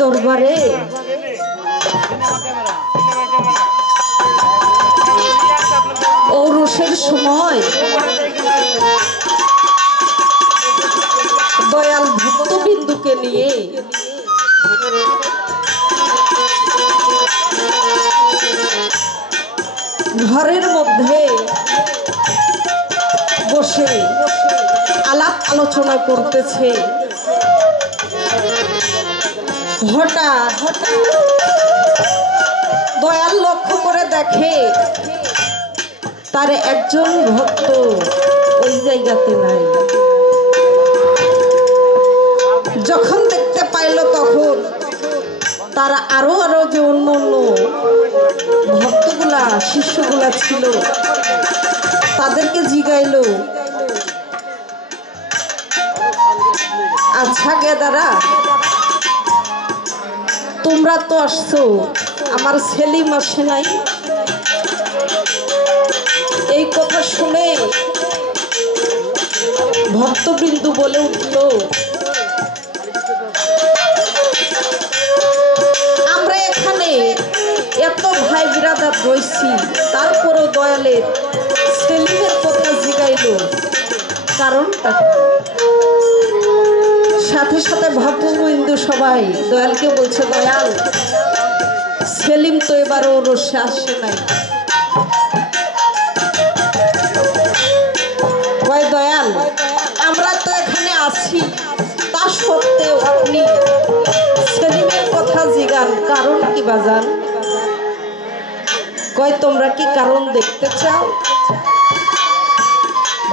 দরবারে ঔরসের সময় দয়াল ভক্তবিন্দুকে নিয়ে ঘরের মধ্যে বসে আলাপ আলোচনা করতেছে। হঠাৎ দয়াল লক্ষ্য করে দেখে তার একজন ভক্ত ওই জায়গাতে নাই। যখন দেখতে পাইল তখন তারা আরো যে অন্য অন্য ভক্তগুলা শিষ্যগুলা ছিল তাদেরকে জিগাইল, আচ্ছা গেদারা, তোমরা তো আসছো, আমার সেলিম আসে নাই? এই কথা শুনে ভক্তবৃন্দু বলে উঠল, আমরা এখানে এত ভাই বিরাদার রয়েছি, তারপরেও দয়ালের সেলিমের কথা জিগাইল, কারণটা? সাথে সাথে ভক্তবৃন্দু সবাই দয়ালকে বলছে, দয়াল সেলিম তো এবারও রসে আসে নাই। দয়াল আমরা তো এখানে আছি, তা সত্ত্বেও আপনি সেলিমের কথা জিগান, কারণ কি বাজান? কয় তোমরা কি কারণ দেখতে চাও?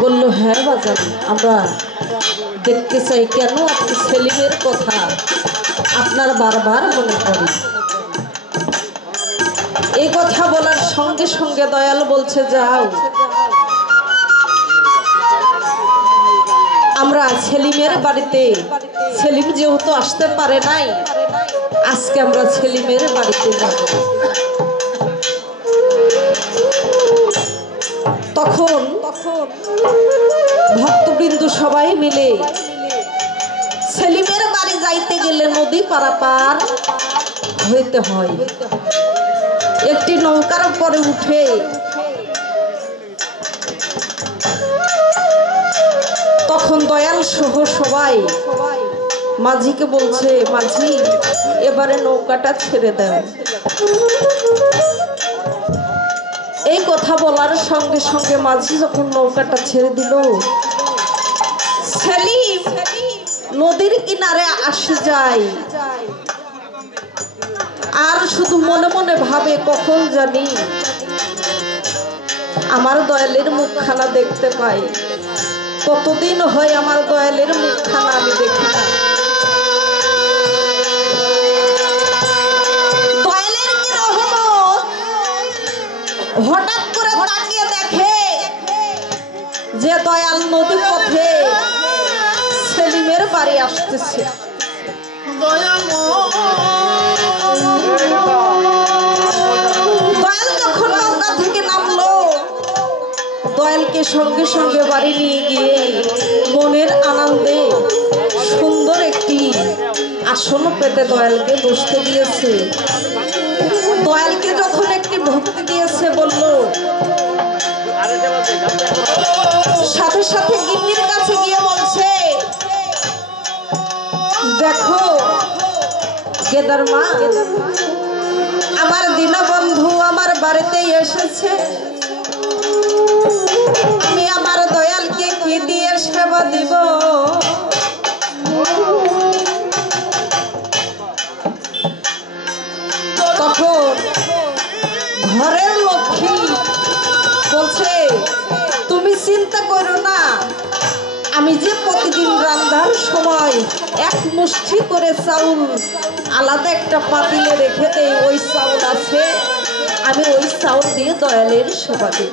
বলল, হ্যাঁ বাজান, আমরা দেখতে চাই কেন আপনি সেলিমের কথা আপনার বারবার মনে করেন। এই কথা বলার সঙ্গে সঙ্গে দয়াল বলছে, যাও আমরা সেলিমের বাড়িতে, সেলিম যেহেতু আসতে পারে নাই, আজকে আমরা সেলিমের বাড়িতে যাব। তখন ভক্তবৃন্দু সবাই মিলে সেলিমের বাড়ি যাইতে গেলে নদী পারাপার হইতে হয়। একটি নৌকার উপরে উঠে তখন দয়াল সহ সবাই মাঝিকে বলছে, মাঝি এবারে নৌকাটা ছেড়ে দেয়। এই কথা বলার সঙ্গে সঙ্গে মাঝি যখন নৌকাটা ছেড়ে দিল, সেলিম নদীর কিনারে আসে যায় আর শুধু মনে মনে ভাবে, কখন জানি আমার দয়ালের মুখখানা দেখতে পাই। কতদিন হয় আমার দয়ালের মুখখানা আমি দেখি না। দয়ালের কি রহমত! হঠাৎ করে তাকিয়ে দেখে যে দয়াল নদী পথে সেলিমের বাড়ি আসতেছে। দয়াল যখন নৌকা থেকে নামলো, দয়ালকে সঙ্গে সঙ্গে বাড়ি নিয়ে গিয়ে মনের আনন্দে সুন্দর একটি আসন পেতে দয়ালকে বসতে দিয়েছে। দয়ালকে যখন একটি ভক্তি দিয়েছে, বলল, সাথে সাথে গিন্নির কাছে গিয়ে বলছে, দেখো গেদার মা, আমার দীনবন্ধু আমার বাড়িতে এসেছে, আমি আমার দয়ালকে কি দিয়ে সেবা দিব? তখন ঘরের লক্ষ্মী বলছে, তুমি চিন্তা করো না, আমি যে প্রতিদিন রান্নার সময় এক মুষ্টি করে চাউল আলাদা একটা পাতিলে রেখে দেই, ওই চাউল আছে, আমি ওই চাউল দিয়ে দয়ালের সেবা দেব।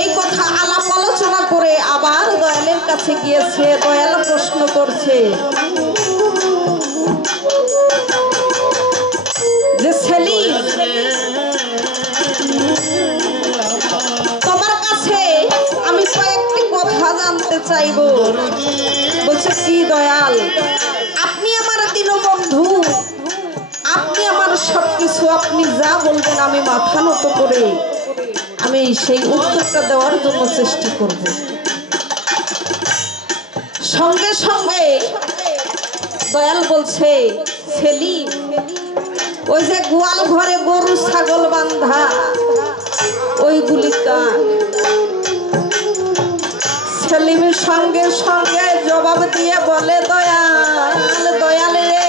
এই কথা আলাপ আলোচনা করে আবার দয়ালের কাছে গিয়েছে। দয়াল প্রশ্ন করছে যে, সেলিম তোমার কাছে আমি কয়েকটি কথা জানতে চাইব। বলছে, কি দয়াল? আপনি আপনি যা বলবেন আমি মাথা নত করে আমি সেই উত্তরটা দেওয়ার জন্য চেষ্টা করব। সঙ্গে সঙ্গে দয়াল বলছে, সেলিম, ওই যে গোয়াল ঘরে গরু ছাগল বান্ধা ওইগুলি কার? সেলিমের সঙ্গে সঙ্গে জবাব দিয়ে বলে, দয়াল, দয়াল রে,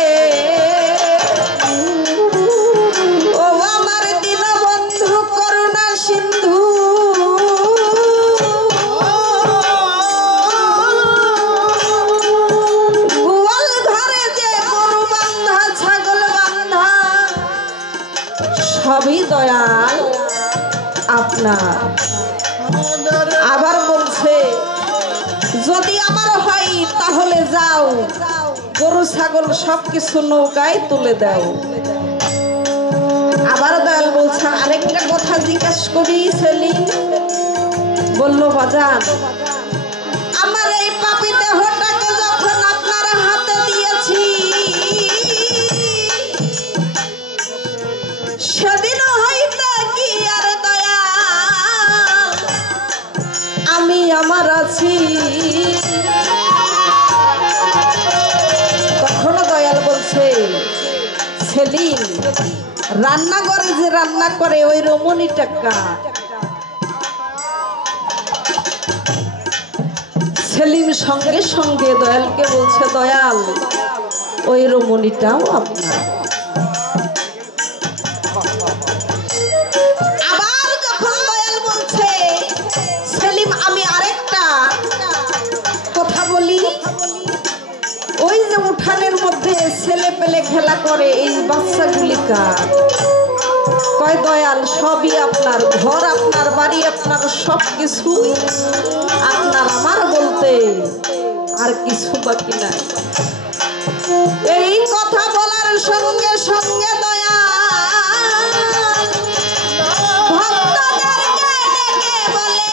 ও আমার দীনবন্ধু করুণা সিন্ধু, গোয়াল ঘরে যে গরু বান্ধা ছাগল বান্ধা সবই দয়াল আপনার। আবার বলছে, যদি আমার হয় তাহলে যাও, গরু ছাগল সবকিছু নৌকায় তুলে দাও। আবার দয়াল বলছে, আরেকটা কথা জিজ্ঞাসা করি সেলিম। বলল, বাজান, আমার এই পাপী দেহটাকে যখন আপনার হাতে দিয়েছি, সেদিন হইতে কি আর দয়াল আমি আমার আছি? তখনও দয়াল বলছে, সেলিম, রান্নাঘরে যে রান্না করে ওই রমণীটা কার? সেলিম সঙ্গে সঙ্গে দয়ালকে বলছে, দয়াল, ওই রমণীটাও আপনার। আবার যখন দয়াল বলছে, সেলিম, আমি আরেকটা কথা বলি, ওই যে উঠানের মধ্যে ছেলে পেলে খেলা করে এই বাচ্চাগুলি কার? কয়, দয়াল, সবই আপনার, ঘর আপনার, বাড়ি আপনার, সব কিছু আপনার। আমার বলতে আর কিছু বাকি নাই। এই কথা বলার সঙ্গে সঙ্গে দয়াল ভক্তদেরকে ডেকে বলে,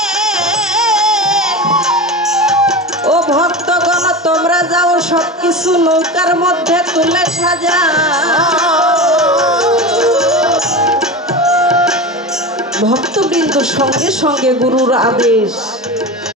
ও ভক্তগণ, তোমরা যাও, সবকিছু নৌকার মধ্যে তুলে সাজাও। ভক্তবৃন্দ সঙ্গে সঙ্গে গুরুর আদেশ